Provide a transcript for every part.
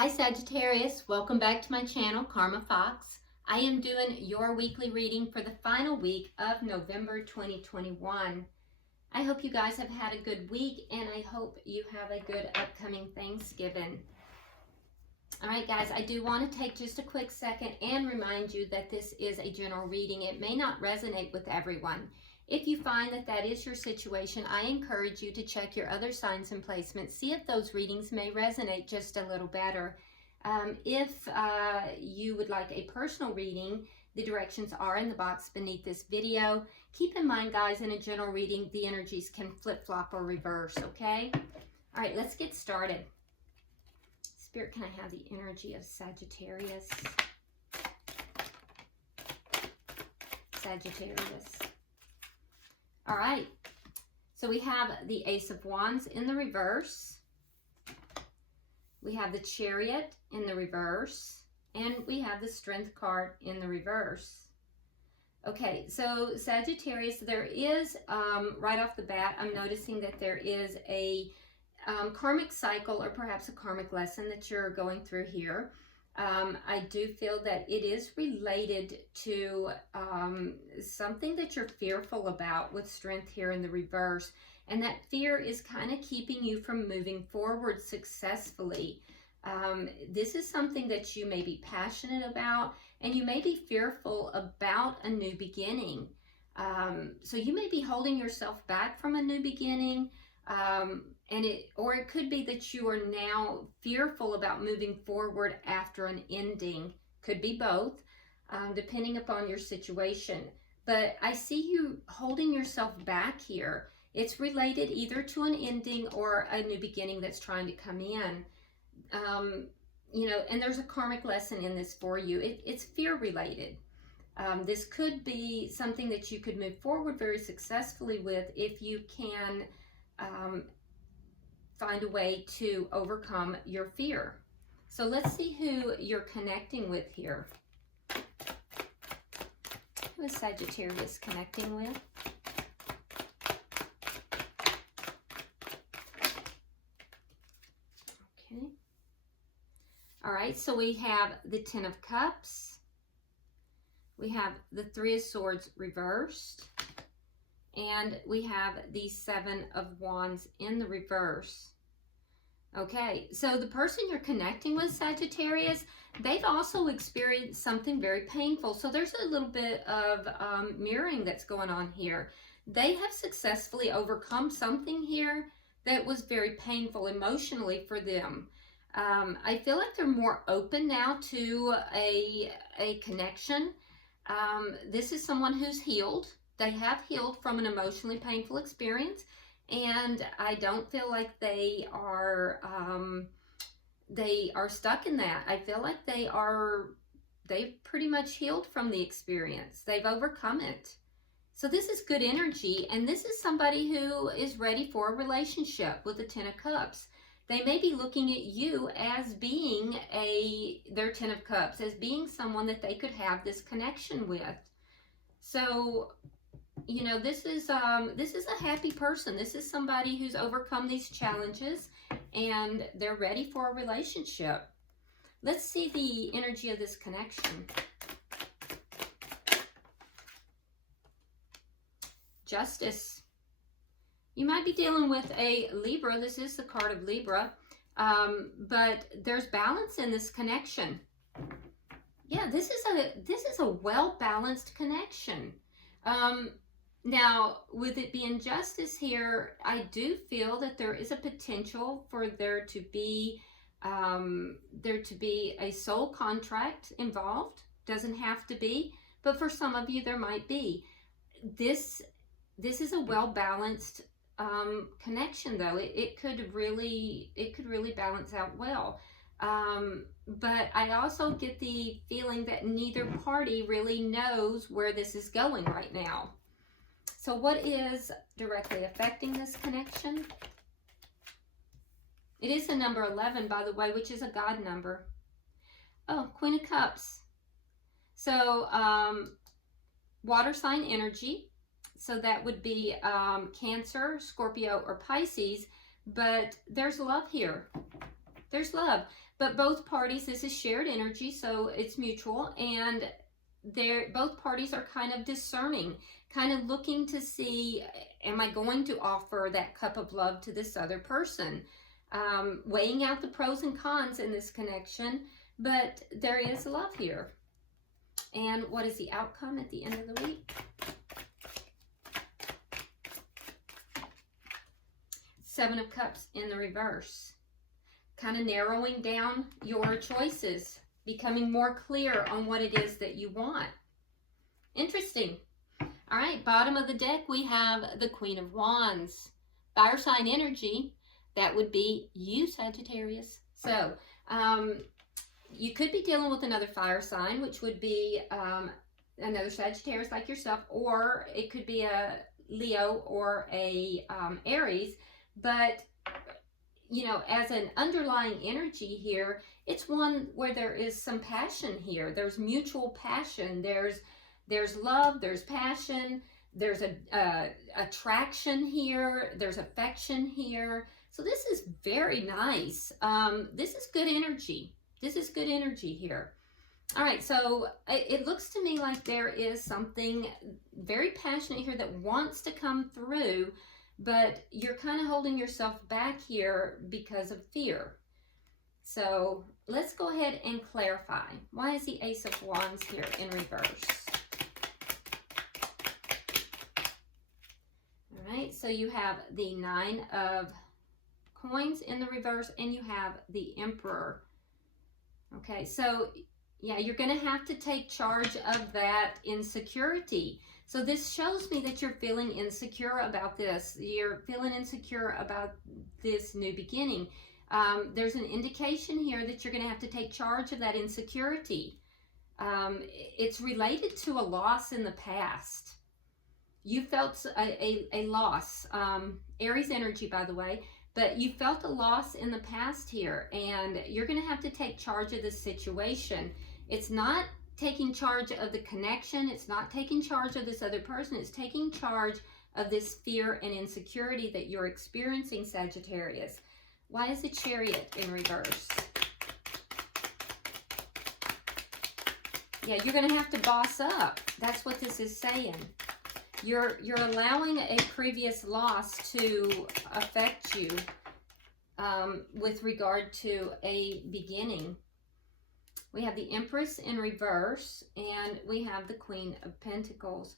Hi Sagittarius, welcome back to my channel, Karma Fox. I am doing your weekly reading for the final week of November 2021. I hope you guys have had a good week and I hope you have a good upcoming Thanksgiving. Alright guys, I do want to take just a quick second and remind you that this is a general reading. It may not resonate with everyone. If you find that that is your situation, I encourage you to check your other signs and placements. See if those readings may resonate just a little better. If you would like a personal reading, the directions are in the box beneath this video. Keep in mind, guys, in a general reading, the energies can flip-flop or reverse, okay? All right, let's get started. Spirit, can I have the energy of Sagittarius? Sagittarius. All right, so we have the Ace of Wands in the reverse. We have the Chariot in the reverse. And we have the Strength card in the reverse. Okay, so Sagittarius, there is, right off the bat, I'm noticing that there is a karmic cycle or perhaps a karmic lesson that you're going through here. I do feel that it is related to something that you're fearful about with Strength here in the reverse. And that fear is kind of keeping you from moving forward successfully. This is something that you may be passionate about and you may be fearful about a new beginning. So you may be holding yourself back from a new beginning. Or it could be that you are now fearful about moving forward after an ending. Could be both, depending upon your situation. But I see you holding yourself back here. It's related either to an ending or a new beginning that's trying to come in. You know, and there's a karmic lesson in this for you. It's fear related. This could be something that you could move forward very successfully with if you can find a way to overcome your fear. So let's see who you're connecting with here. Who is Sagittarius connecting with? Okay. All right, so we have the Ten of Cups. We have the Three of Swords reversed. And we have the Seven of Wands in the reverse. Okay, so the person you're connecting with, Sagittarius, they've also experienced something very painful. So there's a little bit of mirroring that's going on here. They have successfully overcome something here that was very painful emotionally for them. I feel like they're more open now to a connection. This is someone who's healed. They have healed from an emotionally painful experience, and I don't feel like they are stuck in that. I feel like they've pretty much healed from the experience. They've overcome it. So this is good energy, and this is somebody who is ready for a relationship with the Ten of Cups. They may be looking at you as being their Ten of Cups, as being someone that they could have this connection with. So, you know, this is a happy person. This is somebody who's overcome these challenges and they're ready for a relationship. Let's see the energy of this connection. Justice. You might be dealing with a Libra. This is the card of Libra. But there's balance in this connection. Yeah, this is a well-balanced connection. Now, with it being justice here, I do feel that there is a potential for there to be a soul contract involved. Doesn't have to be, but for some of you there might be. This is a well-balanced connection, though. It could really balance out well. But I also get the feeling that neither party really knows where this is going right now. So what is directly affecting this connection? It is the number 11, by the way, which is a God number. Oh, Queen of Cups. So water sign energy. So that would be Cancer, Scorpio, or Pisces. But there's love here. There's love. but both parties, this is shared energy, so it's mutual, and both parties are kind of discerning, kind of looking to see, am I going to offer that cup of love to this other person? Weighing out the pros and cons in this connection, but there is love here. And what is the outcome at the end of the week? Seven of Cups in the reverse. Kind of narrowing down your choices, becoming more clear on what it is that you want. Interesting. All right, bottom of the deck, we have the Queen of Wands. Fire sign energy, that would be you, Sagittarius. So, you could be dealing with another fire sign, which would be another Sagittarius like yourself, or it could be a Leo or a Aries. But, you know, as an underlying energy here, it's one where there is some passion here. There's mutual passion. There's love. There's passion. There's a attraction here. There's affection here. So this is very nice. This is good energy. This is good energy here. All right, so it looks to me like there is something very passionate here that wants to come through, but you're kind of holding yourself back here because of fear. So let's go ahead and clarify. Why is the Ace of Wands here in reverse? All right, so you have the Nine of Coins in the reverse, and you have the Emperor. Okay, so yeah, you're going to have to take charge of that insecurity. So this shows me that you're feeling insecure about this. You're feeling insecure about this new beginning. There's an indication here that you're going to have to take charge of that insecurity. It's related to a loss in the past. You felt a loss. Aries energy, by the way. But you felt a loss in the past here, and you're going to have to take charge of this situation. It's not taking charge of the connection. It's not taking charge of this other person. It's taking charge of this fear and insecurity that you're experiencing, Sagittarius. Why is the Chariot in reverse? Yeah, you're going to have to boss up. That's what this is saying. You're allowing a previous loss to affect you with regard to a beginning. We have the Empress in reverse, and we have the Queen of Pentacles.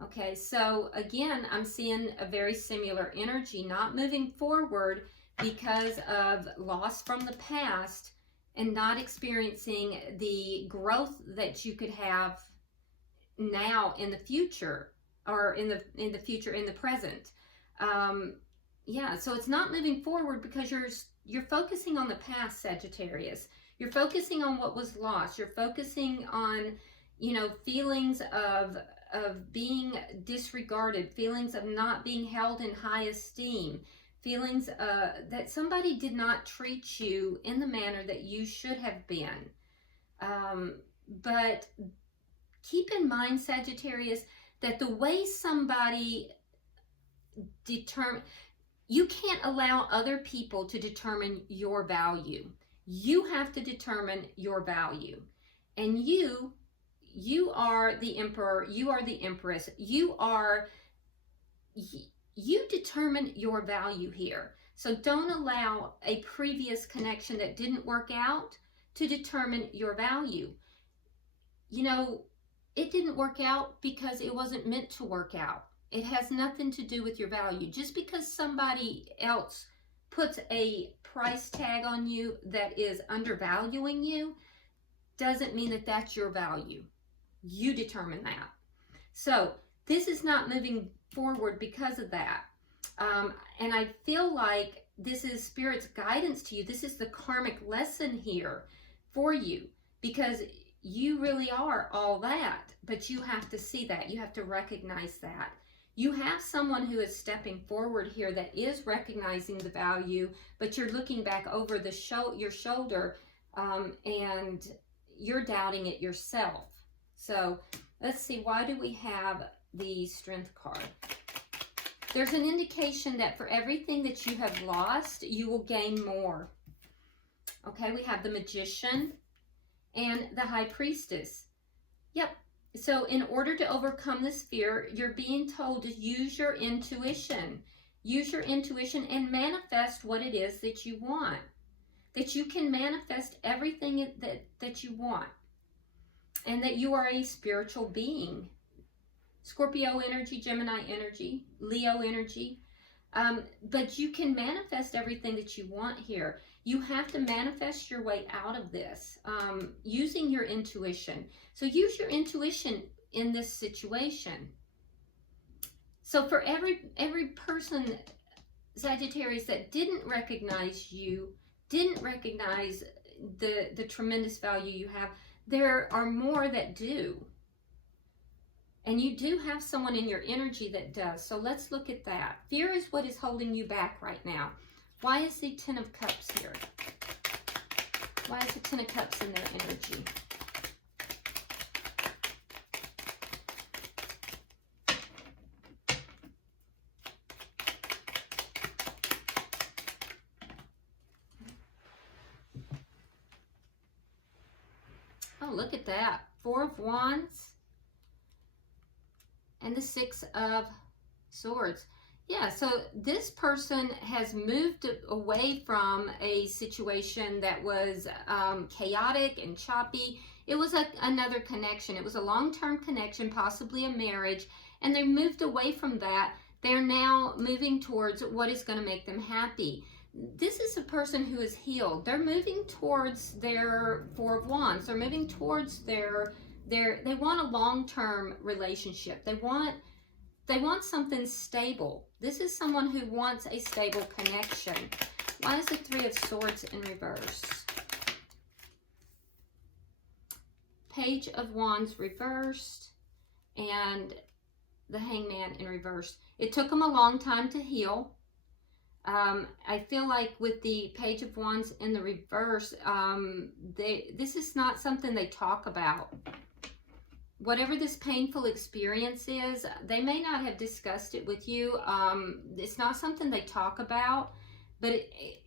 Okay, so again, I'm seeing a very similar energy, not moving forward because of loss from the past and not experiencing the growth that you could have now in the future. Or in the future, in the present. Yeah, so it's not moving forward because you're focusing on the past, Sagittarius. You're focusing on what was lost. You're focusing on, you know, feelings of being disregarded, feelings of not being held in high esteem, feelings that somebody did not treat you in the manner that you should have been. But keep in mind, Sagittarius, that the way somebody you can't allow other people to determine your value. You have to determine your value. And you are the Emperor, you are the Empress, you determine your value here. So don't allow a previous connection that didn't work out to determine your value. You know, it didn't work out because it wasn't meant to work out. It has nothing to do with your value. Just because somebody else puts a price tag on you that is undervaluing you doesn't mean that that's your value. You determine that. So this is not moving forward because of that. And I feel like this is Spirit's guidance to you. This is the karmic lesson here for you, because you really are all that, but you have to see that. You have to recognize that. You have someone who is stepping forward here that is recognizing the value, but you're looking back over your shoulder and you're doubting it yourself. So let's see, why do we have the Strength card? There's an indication that for everything that you have lost, you will gain more. Okay, we have the Magician and the High Priestess. Yep. So in order to overcome this fear, you're being told to use your intuition. Use your intuition and manifest what it is that you want. That you can manifest everything that you want. And that you are a spiritual being. Scorpio energy, Gemini energy, Leo energy. But you can manifest everything that you want here. You have to manifest your way out of this using your intuition. So use your intuition in this situation. So for every person, Sagittarius, that didn't recognize you, didn't recognize the tremendous value you have, there are more that do. And you do have someone in your energy that does. So let's look at that. Fear is what is holding you back right now. Why is the Ten of Cups here? Why is the Ten of Cups in their energy? Oh, look at that. Four of Wands. And the Six of Swords. Yeah, so this person has moved away from a situation that was chaotic and choppy. It was another connection. It was a long-term connection, possibly a marriage, and they moved away from that. They're now moving towards what is going to make them happy. This is a person who is healed. They're moving towards their Four of Wands. They're moving towards they want a long-term relationship. They want something stable. This is someone who wants a stable connection. Why is the Three of Swords in reverse? Page of Wands reversed and the Hangman in reverse. It took them a long time to heal. I feel like with the Page of Wands in the reverse, this is not something they talk about. Whatever this painful experience is, they may not have discussed it with you. It's not something they talk about, but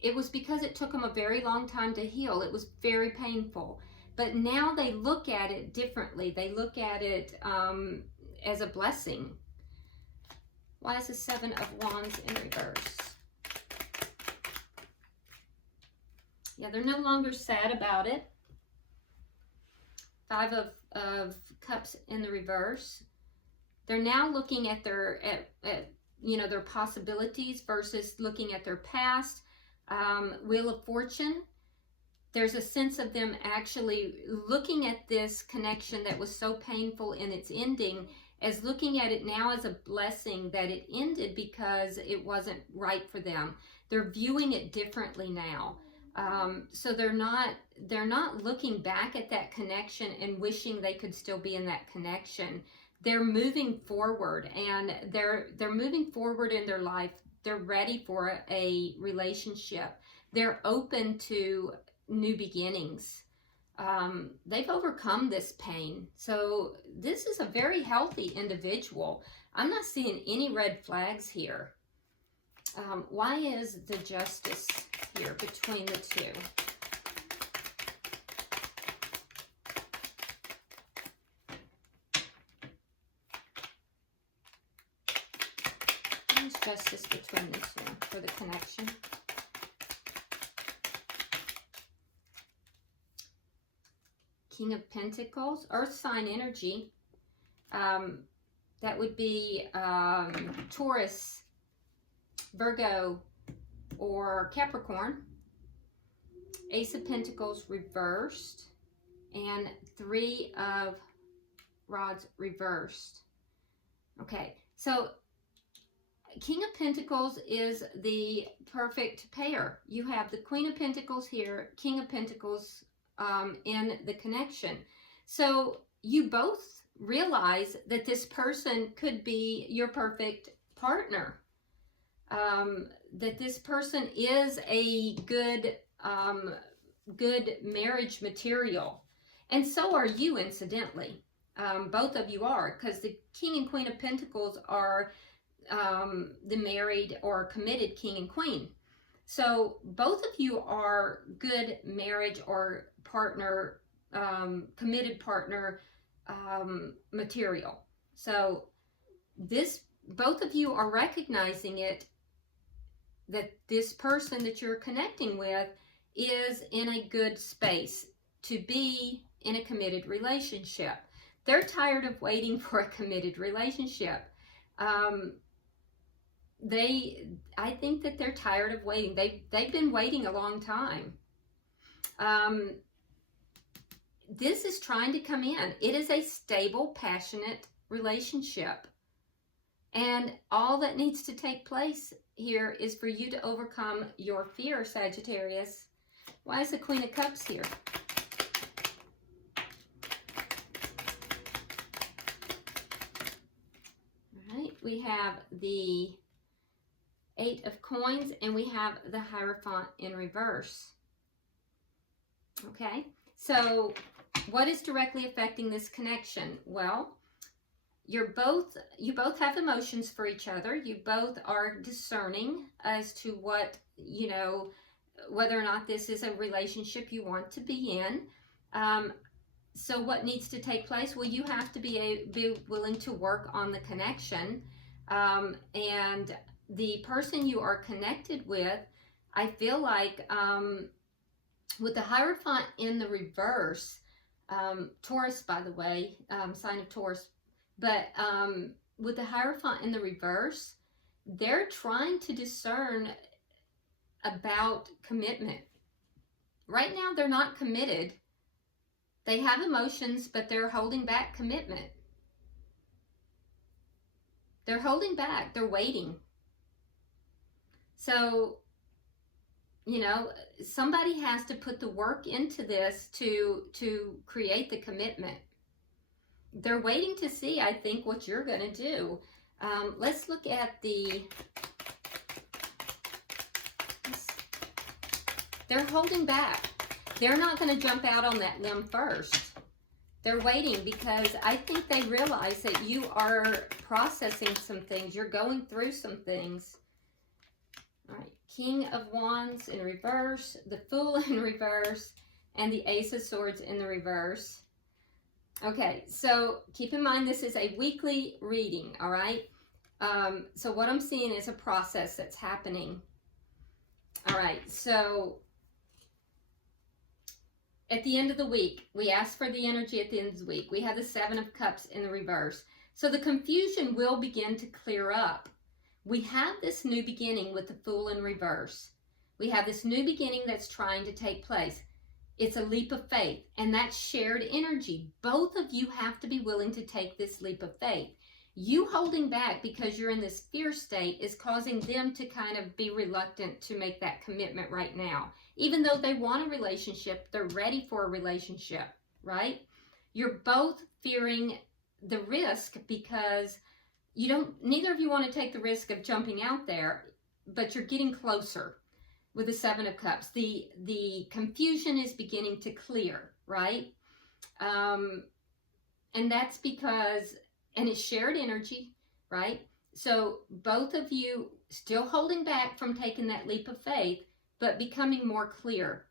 it was because it took them a very long time to heal. It was very painful. But now they look at it differently. They look at it as a blessing. Why is the Seven of Wands in reverse? Yeah, they're no longer sad about it. Five of Cups in the reverse. They're now looking at their their possibilities versus looking at their past. Wheel of Fortune. There's a sense of them actually looking at this connection that was so painful in its ending as looking at it now as a blessing that it ended because it wasn't right for them. They're viewing it differently now. So they're not looking back at that connection and wishing they could still be in that connection. They're moving forward, and they're moving forward in their life. They're ready for a relationship. They're open to new beginnings. They've overcome this pain. So this is a very healthy individual. I'm not seeing any red flags here. Why is the Justice here between the two? Why is Justice between the two for the connection? King of Pentacles, Earth sign energy. That would be Taurus, Virgo, or Capricorn. Ace of Pentacles reversed, and Three of Rods reversed. Okay, so King of Pentacles is the perfect pair. You have the Queen of Pentacles here, King of Pentacles in the connection. So you both realize that this person could be your perfect partner. That this person is a good marriage material. And so are you, incidentally. Both of you are, because the King and Queen of Pentacles are the married or committed king and queen. So both of you are good marriage or partner, committed partner material. So both of you are recognizing it, that this person that you're connecting with is in a good space to be in a committed relationship. They're tired of waiting for a committed relationship. I think that they're tired of waiting. They've been waiting a long time. This is trying to come in. It is a stable, passionate relationship. And all that needs to take place here is for you to overcome your fear, Sagittarius. Why is the Queen of Cups here? All right, we have the Eight of Coins, and we have the Hierophant in reverse. Okay, so what is directly affecting this connection? Well, you both have emotions for each other. You both are discerning as to what, whether or not this is a relationship you want to be in. So what needs to take place? Well, you have to be willing to work on the connection. And the person you are connected with, I feel like with the Hierophant in the reverse, Taurus, by the way, sign of Taurus, but with the Hierophant in the reverse, they're trying to discern about commitment. Right now, they're not committed. They have emotions, but they're holding back commitment. They're holding back. They're waiting. So, somebody has to put the work into this to create the commitment. They're waiting to see, I think, what you're going to do. Let's look at they're holding back. They're not going to jump out on that limb first. They're waiting because I think they realize that you are processing some things. You're going through some things. All right, King of Wands in reverse, the Fool in reverse, and the Ace of Swords in the reverse. Okay, so keep in mind this is a weekly reading, all right? So what I'm seeing is a process that's happening. All right, so at the end of the week, we ask for the energy at the end of the week. We have the Seven of Cups in the reverse. So the confusion will begin to clear up. We have this new beginning with the Fool in reverse. We have this new beginning that's trying to take place. It's a leap of faith, and that's shared energy. Both of you have to be willing to take this leap of faith. You holding back because you're in this fear state is causing them to kind of be reluctant to make that commitment right now. Even though they want a relationship, they're ready for a relationship, right? You're both fearing the risk because neither of you want to take the risk of jumping out there, but you're getting closer. With the Seven of Cups, the confusion is beginning to clear, right? And that's because, and it's shared energy, right? So both of you still holding back from taking that leap of faith, but becoming more clear.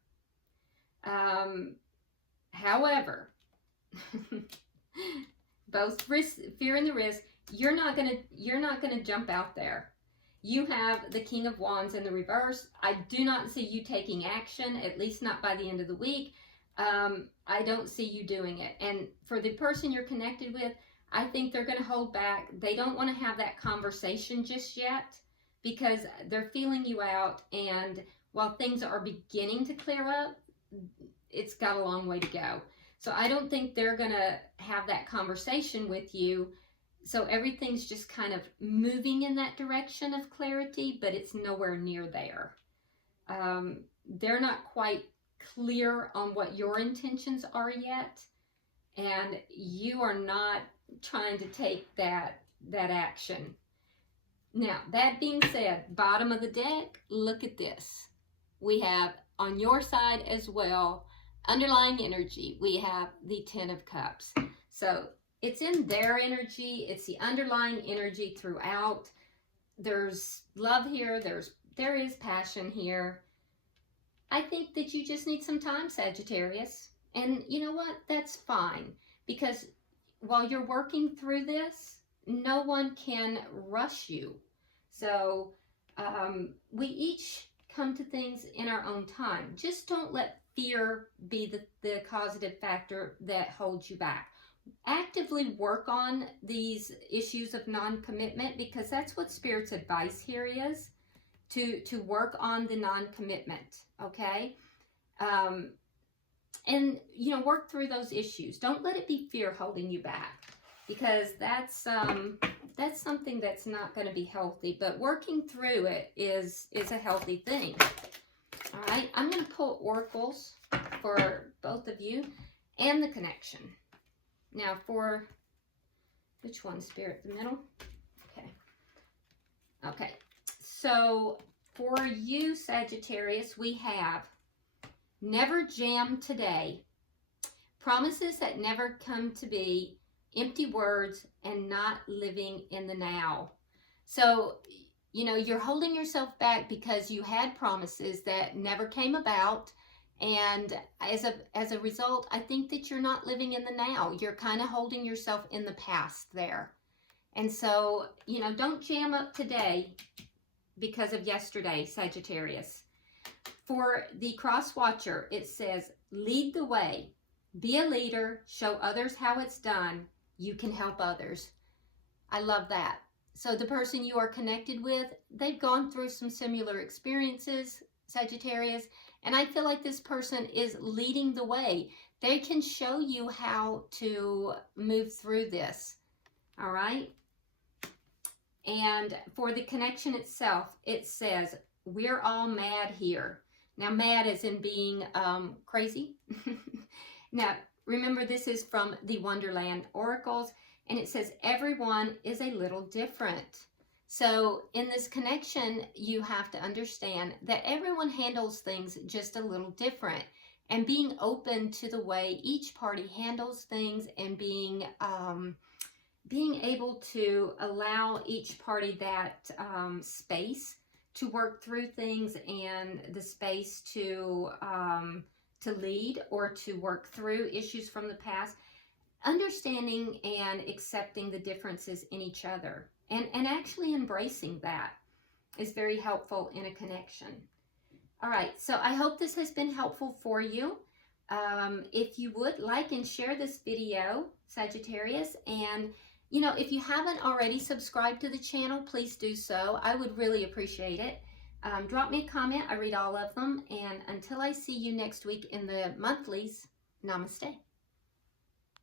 However, both fearing the risk, you're not gonna jump out there. You have the King of Wands in the reverse. I do not see you taking action, at least not by the end of the week. I don't see you doing it. And for the person you're connected with, I think they're going to hold back. They don't want to have that conversation just yet because they're feeling you out. And while things are beginning to clear up, it's got a long way to go. So I don't think they're going to have that conversation with you. So everything's just kind of moving in that direction of clarity, but it's nowhere near there. They're not quite clear on what your intentions are yet, and you are not trying to take that action. Now, that being said, bottom of the deck, look at this. We have on your side as well, underlying energy, we have the Ten of Cups. So it's in their energy. It's the underlying energy throughout. There's love here. There's there is passion here. I think that you just need some time, Sagittarius. And you know what? That's fine. Because while you're working through this, no one can rush you. So we each come to things in our own time. Just don't let fear be the causative factor that holds you back. Actively work on these issues of non-commitment, because that's what Spirit's advice here is, to work on the non-commitment, okay? And, you know, work through those issues. Don't let it be fear holding you back, because that's something that's not going to be healthy. But working through it is a healthy thing. All right, I'm going to pull oracles for both of you and the connection. Now for, which one, Spirit? The middle? Okay. Okay, so for you, Sagittarius, we have never jam today, promises that never come to be, empty words, and not living in the now. So, you know, you're holding yourself back because you had promises that never came about. And as a result, I think that you're not living in the now. You're kind of holding yourself in the past there. And so, you know, don't jam up today because of yesterday, Sagittarius. For the cross watcher, it says, lead the way, be a leader, show others how it's done. You can help others. I love that. So the person you are connected with, they've gone through some similar experiences, Sagittarius, and I feel like this person is leading the way. They can show you how to move through this. All right? And for the connection itself, it says, we're all mad here. Now, mad as in being crazy. Now, remember, this is from the Wonderland Oracles, and it says, everyone is a little different. So in this connection, you have to understand that everyone handles things just a little different, and being open to the way each party handles things, and being able to allow each party that space to work through things, and the space to lead or to work through issues from the past. Understanding and accepting the differences in each other, and actually embracing that is very helpful in a connection. All right, so I hope this has been helpful for you. If you would like and share this video, Sagittarius, and you know, if you haven't already subscribed to the channel, please do so. I would really appreciate it. Drop me a comment. I read all of them. And until I see you next week in the monthlies, namaste.